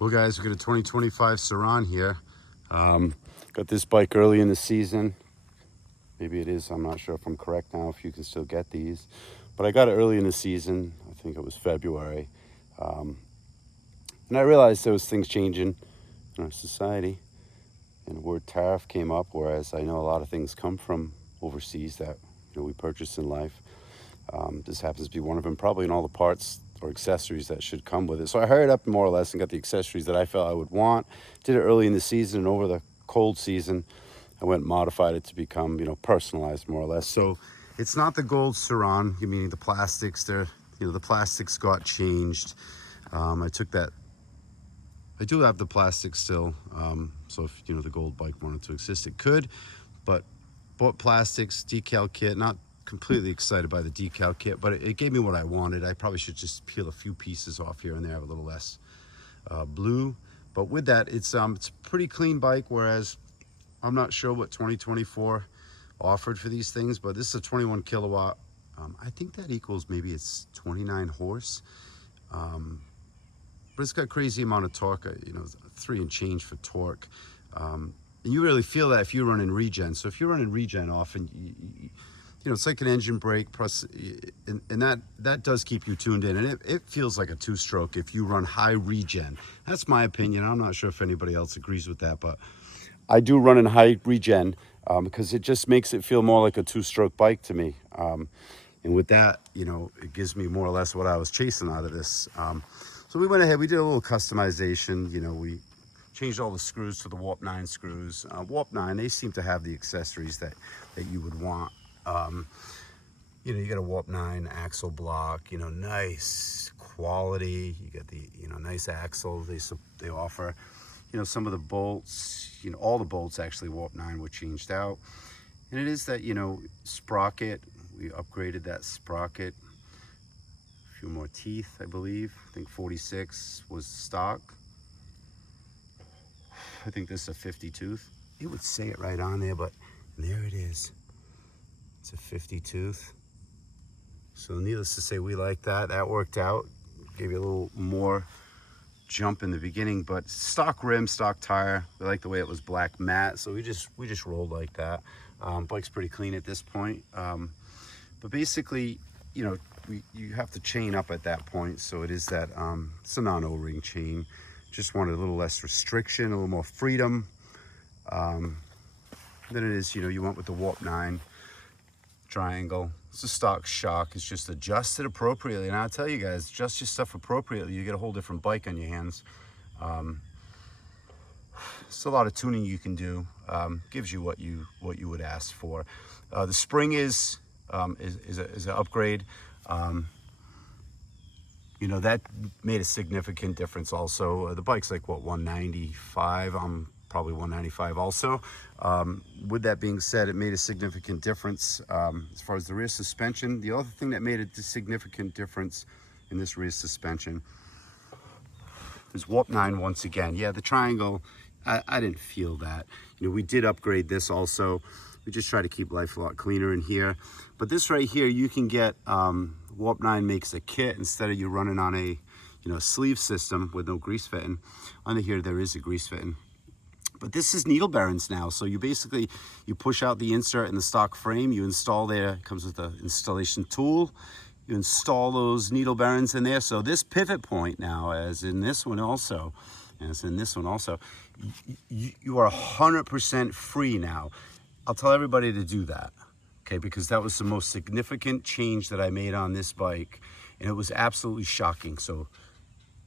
Well guys, we got a 2025 SURRON here. Got this bike early in the season. Maybe it is, I'm not sure if I'm correct now, if you can still get these. But I got it early in the season, I think it was February. And I realized there was things changing in our society. And the word tariff came up, whereas I know a lot of things come from overseas that we purchase in life. This happens to be one of them, probably in all the parts or accessories that should come with it. So I hurried up more or less and got the accessories that I felt I would want. Did it early in the season, and over the cold season, I went and modified it to become, personalized more or less. So it's not the gold SURRON, meaning the plastics. The plastics got changed. I took that. I do have the plastic still. So if the gold bike wanted to exist, it could. But bought plastics, decal kit, not completely excited by the decal kit, but it gave me what I wanted. I probably should just peel a few pieces off here and there, have a little less blue. But with that, it's a pretty clean bike, whereas I'm not sure what 2024 offered for these things, but this is a 21 kilowatt. I think that equals, maybe it's 29 horse. But it's got a crazy amount of torque, 3 and change for torque. And you really feel that if you're running regen. So if you're running regen often, it's like an engine brake, plus, and that does keep you tuned in, and it feels like a 2-stroke if you run high regen. That's my opinion. I'm not sure if anybody else agrees with that, but I do run in high regen because it just makes it feel more like a 2-stroke bike to me. And with that, it gives me more or less what I was chasing out of this. So we went ahead, we did a little customization. We changed all the screws to the Warp9 screws. Warp9, they seem to have the accessories that you would want. You got a Warp9 axle block, nice quality. You got the, nice axle they offer. Some of the bolts, all the bolts actually Warp9 were changed out. And it is that, sprocket, we upgraded that sprocket. A few more teeth, I believe. I think 46 was stock. I think this is a 50 tooth. It would say it right on there, but there it is. It's a 50 tooth. So needless to say, we like that. That worked out. Gave you a little more jump in the beginning, but stock rim, stock tire. We like the way it was black matte, so we just rolled like that. Bike's pretty clean at this point. But basically, you have to chain up at that point. So it is that it's a non-O-ring chain. Just wanted a little less restriction, a little more freedom. Than it is, you went with the Warp9 triangle. It's a stock shock. It's just adjusted appropriately. And I'll tell you guys, adjust your stuff appropriately, you get a whole different bike on your hands. It's a lot of tuning you can do. Gives you what you would ask for. The spring is an upgrade. That made a significant difference also. The bike's like, what, 195? I'm probably 195 also. With that being said, it made a significant difference as far as the rear suspension. The other thing that made a significant difference in this rear suspension is Warp9 once again. Yeah, the triangle, I didn't feel that. We did upgrade this also. We just try to keep life a lot cleaner in here. But this right here, you can get, Warp9 makes a kit instead of you running on a sleeve system with no grease fitting. Under here, there is a grease fitting. But this is needle bearings now. So you basically, you push out the insert in the stock frame, you install there, it comes with the installation tool. You install those needle bearings in there. So this pivot point now, as in this one also, you are 100% free now. I'll tell everybody to do that, okay? Because that was the most significant change that I made on this bike, and it was absolutely shocking. So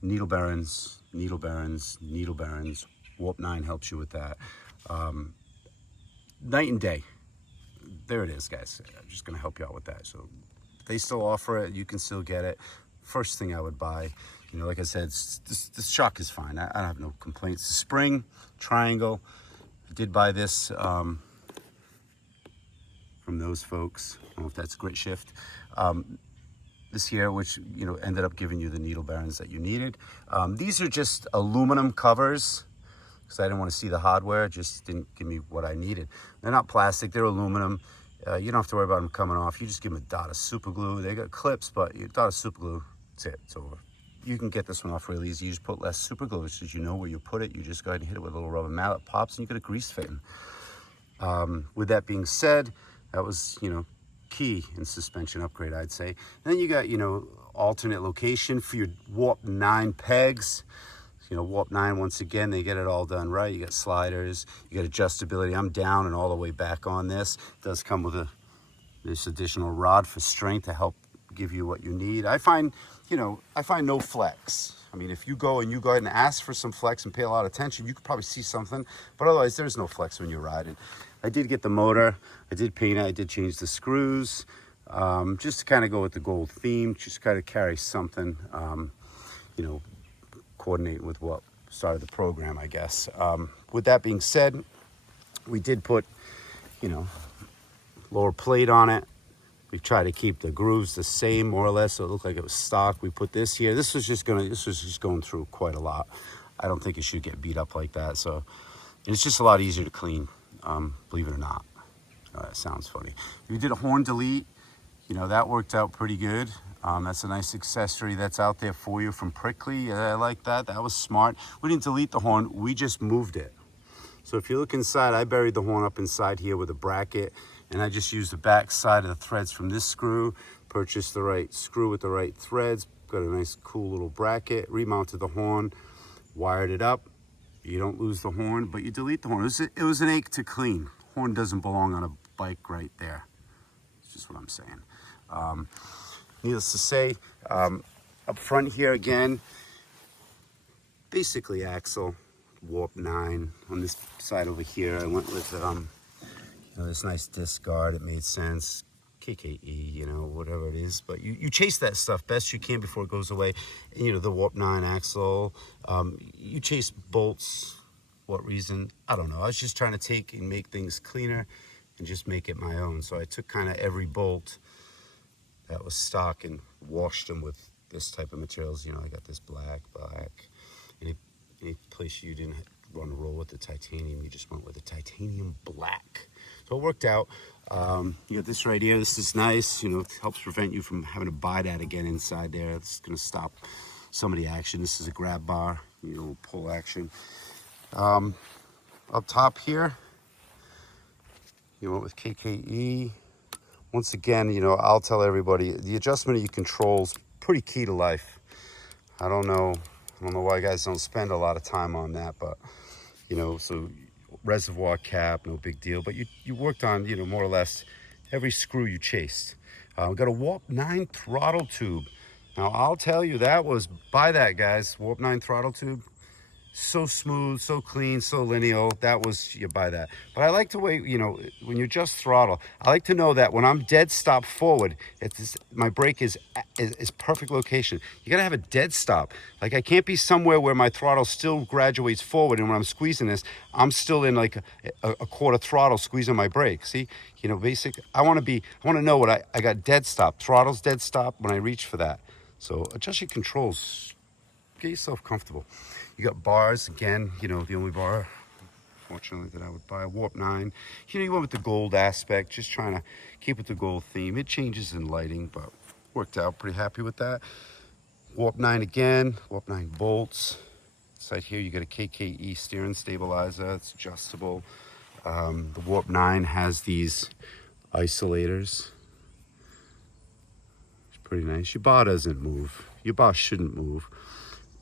needle bearings, needle bearings, needle bearings. Warp9 helps you with that. Night and day. There it is, guys. I'm just gonna help you out with that. So they still offer it, you can still get it. First thing I would buy, like I said, this shock is fine. I don't have no complaints. The spring, triangle, I did buy this from those folks. I don't know if that's Grit Shift. This here, which ended up giving you the needle bearings that you needed. These are just aluminum covers, because I didn't want to see the hardware. It just didn't give me what I needed. They're not plastic, they're aluminum. You don't have to worry about them coming off. You just give them a dot of super glue. They got clips, but a dot of super glue, that's it, it's over. you can get this one off really easy. You just put less super glue, which is, you know where you put it. You just go ahead and hit it with a little rubber mallet, pops, and you get a grease fitting. With that being said, that was, you know, key in suspension upgrade, I'd say. And then you got, you know, alternate location for your Warp9 pegs. You know, Warp9, once again, they get it all done right. You got sliders, you got adjustability. I'm down and all the way back on this. It does come with this additional rod for strength to help give you what you need. I find, you know, no flex. I mean, if you go ahead and ask for some flex and pay a lot of attention, you could probably see something, but otherwise there's no flex when you're riding. I did get the motor, I did paint it, I did change the screws, just to kind of go with the gold theme, just kind of carry something, you know, coordinate with what started the program, I guess. With that being said, we did put, you know, lower plate on it. We tried to keep the grooves the same, more or less, so it looked like it was stock. We put this here. This was just going through quite a lot. I don't think it should get beat up like that. So, and it's just a lot easier to clean, believe it or not. That sounds funny. We did a horn delete. You know, that worked out pretty good. That's a nice accessory that's out there for you from Prickly. I like that. That was smart. We didn't delete the horn. We just moved it. So if you look inside, I buried the horn up inside here with a bracket. And I just used the back side of the threads from this screw, purchased the right screw with the right threads, got a nice cool little bracket, remounted the horn, wired it up. You don't lose the horn, but you delete the horn. It was an ache to clean. Horn doesn't belong on a bike right there. It's just what I'm saying. Needless to say, up front here again, basically axle, Warp9. On this side over here, I went with you know, this nice disc guard. It made sense. KKE, you know, whatever it is. But you chase that stuff best you can before it goes away. And, you know, the Warp9 axle. You chase bolts. What reason? I don't know. I was just trying to take and make things cleaner and just make it my own. So I took kind of every bolt that was stock and washed them with this type of materials. You know, I got this black. Any place you didn't want to roll with the titanium, you just went with the titanium black. So it worked out. You got this right here. This is nice. You know, it helps prevent you from having to buy that again inside there. It's going to stop some of the action. This is a grab bar, you know, pull action. Up top here, you went with KKE. Once again, you know, I'll tell everybody, the adjustment of your controls, pretty key to life. I don't know why guys don't spend a lot of time on that, but, you know, so reservoir cap, no big deal. But you worked on, you know, more or less every screw you chased. We got a Warp9 throttle tube. Now, I'll tell you, that was, buy that, guys. Warp9 throttle tube. So smooth, so clean, so lineal. That was, you buy that. But I like to wait, you know, when you just throttle, I like to know that when I'm dead stop forward, my brake is perfect location. You gotta have a dead stop. Like, I can't be somewhere where my throttle still graduates forward, and when I'm squeezing this, I'm still in like a quarter throttle squeezing my brake. See, you know, basic. I want to know what I got dead stop. Throttle's dead stop when I reach for that. So adjust your controls. Get yourself comfortable. You got bars, again, you know, the only bar, fortunately, that I would buy, a Warp9. You know, you went with the gold aspect, just trying to keep with the gold theme. It changes in lighting, but worked out. Pretty happy with that. Warp9 again, Warp9 bolts. Inside here, you got a KKE steering stabilizer. It's adjustable. The Warp9 has these isolators. It's pretty nice. Your bar doesn't move. Your bar shouldn't move.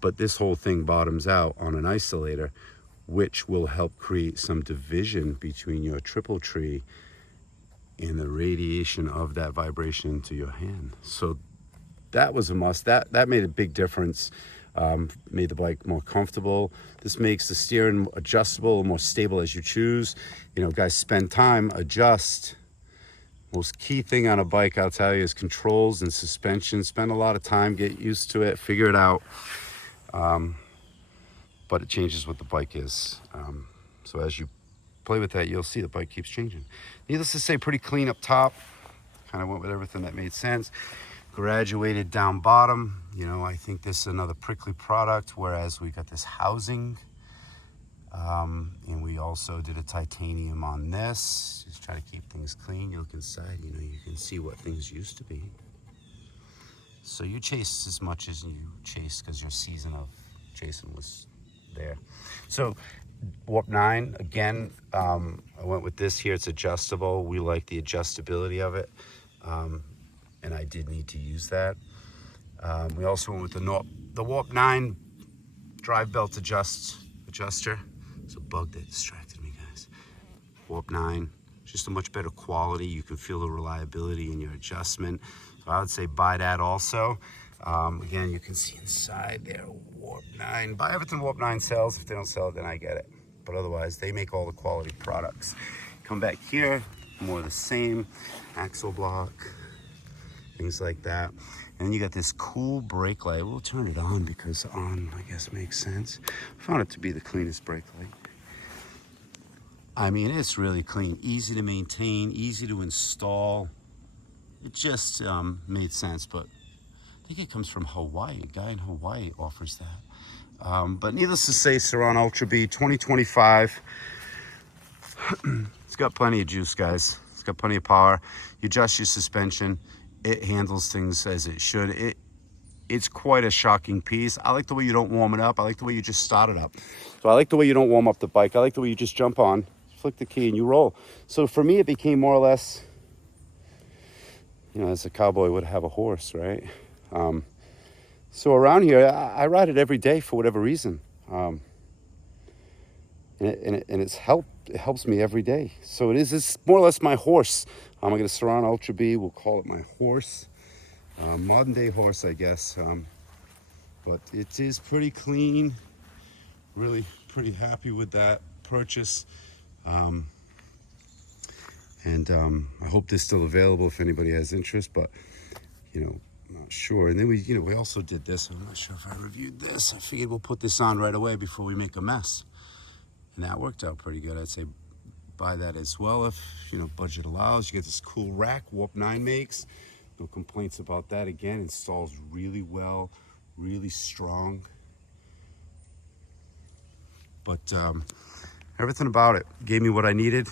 But this whole thing bottoms out on an isolator, which will help create some division between your triple tree and the radiation of that vibration to your hand. So that was a must. That made a big difference. Made the bike more comfortable. This makes the steering adjustable and more stable as you choose. You know, guys, spend time, adjust. Most key thing on a bike, I'll tell you, is controls and suspension. Spend a lot of time, get used to it, figure it out. But it changes what the bike is. So as you play with that, you'll see the bike keeps changing. Needless to say, pretty clean up top. Kind of went with everything that made sense. Graduated down bottom. You know, I think this is another Prickly product, whereas we got this housing. And we also did a titanium on this. Just try to keep things clean. You look inside, you know, you can see what things used to be. So you chased as much as you chased because your season of chasing was there. So Warp9, again, I went with this here. It's adjustable. We like the adjustability of it. And I did need to use that. We also went with the Warp9 drive belt adjuster. It's a bug that distracted me, guys. Warp9, just a much better quality. You can feel the reliability in your adjustment. So I would say buy that also. Again, you can see inside there, Warp9. Buy everything Warp9 sells. If they don't sell it, then I get it. But otherwise, they make all the quality products. Come back here, more of the same. Axle block, things like that. And then you got this cool brake light. We'll turn it on because on, I guess, makes sense. I found it to be the cleanest brake light. I mean, it's really clean, easy to maintain, easy to install. It just made sense, but I think it comes from Hawaii. A guy in Hawaii offers that. But needless to say, SURRON Ultra B 2025. It's got plenty of juice, guys. It's got plenty of power. You adjust your suspension. It handles things as it should. It's quite a shocking piece. I like the way you don't warm it up. I like the way you just start it up. So I like the way you don't warm up the bike. I like the way you just jump on, flick the key, and you roll. So for me, it became more or less, you know, as a cowboy would have a horse, right? So around here, I ride it every day for whatever reason. And it helps me every day. So it's more or less my horse. I got a SURRON Ultra B, we'll call it my horse. Modern day horse, I guess. But it is pretty clean. Really pretty happy with that purchase. I hope this is still available if anybody has interest, but you know, I'm not sure. And then we also did this. I'm not sure if I reviewed this. I figured we'll put this on right away before we make a mess. And that worked out pretty good. I'd say buy that as well if, you know, budget allows. You get this cool rack Warp9 makes. No complaints about that. Again, installs really well, really strong. But everything about it gave me what I needed.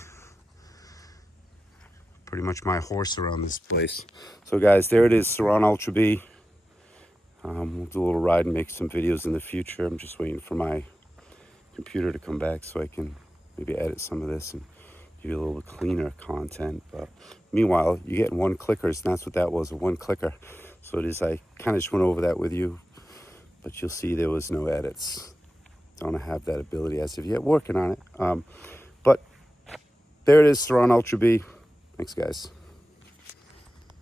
Pretty much my horse around this place. So guys, there it is, SURRON Ultra B. We'll do a little ride and make some videos in the future. I'm just waiting for my computer to come back so I can maybe edit some of this and give you a little bit cleaner content. But meanwhile, you're getting one clickers, and that's what that was, a one clicker. So it is, I kind of just went over that with you, but you'll see there was no edits. Don't have that ability as of yet, working on it. But there it is, SURRON Ultra B. Thanks, guys.